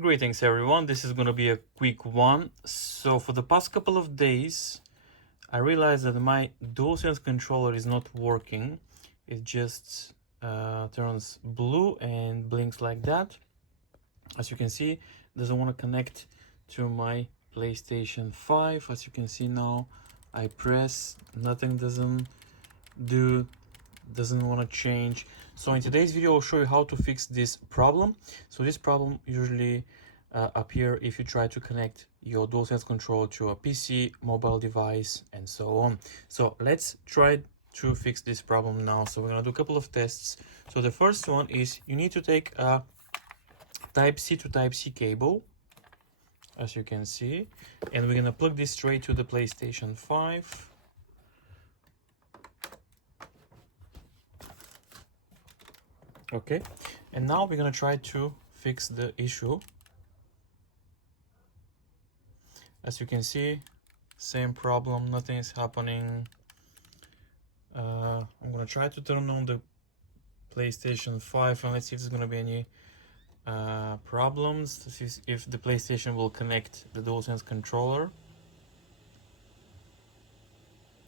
Greetings everyone, this is gonna be a quick one. So for the past couple of days I realized that my Dualsense controller is not working. It just turns blue and blinks like that. As you can see, it doesn't want to connect to my PlayStation 5. As you can see now, I press, nothing doesn't want to change. So in today's video I'll show you how to fix this problem. So this problem usually appear if you try to connect your Dualsense controller to a PC, mobile device, and so on. So let's try to fix this problem now. So we're gonna do a couple of tests. So the first one is you need to take a Type-C to Type-C cable, as you can see, and we're gonna plug this straight to the PlayStation 5. Okay, and now we're gonna try to fix the issue. As you can see, same problem, nothing is happening. I'm gonna try to turn on the PlayStation 5 and let's see if there's gonna be any problems. This is if the PlayStation will connect the Dualsense controller.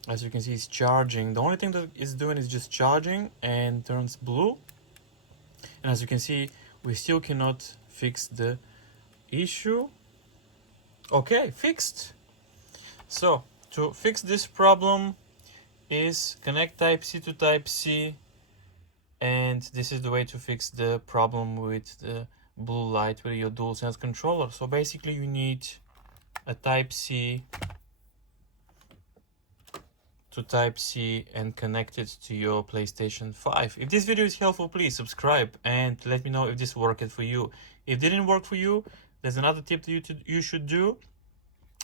As you can see, it's charging. The only thing that it's doing is just charging and turns blue. And as you can see, we still cannot fix the issue. Okay, fixed. So to fix this problem is connect Type-C to Type-C, and this is the way to fix the problem with the blue light with your Dualsense controller. So basically you need a Type-C to Type-C and connect it to your PlayStation 5. If this video is helpful, please subscribe and let me know if this worked for you. If it didn't work for you, there's another tip that you should do.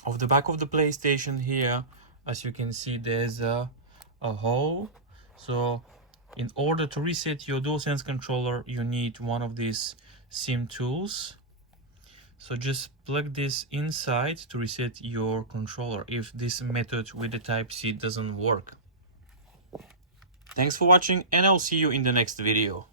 Of the back of the PlayStation here, as you can see, there's a hole. So in order to reset your Dualsense controller, you need one of these SIM tools. So just plug this inside to reset your controller if this method with the Type-C doesn't work. Thanks for watching, and I'll see you in the next video.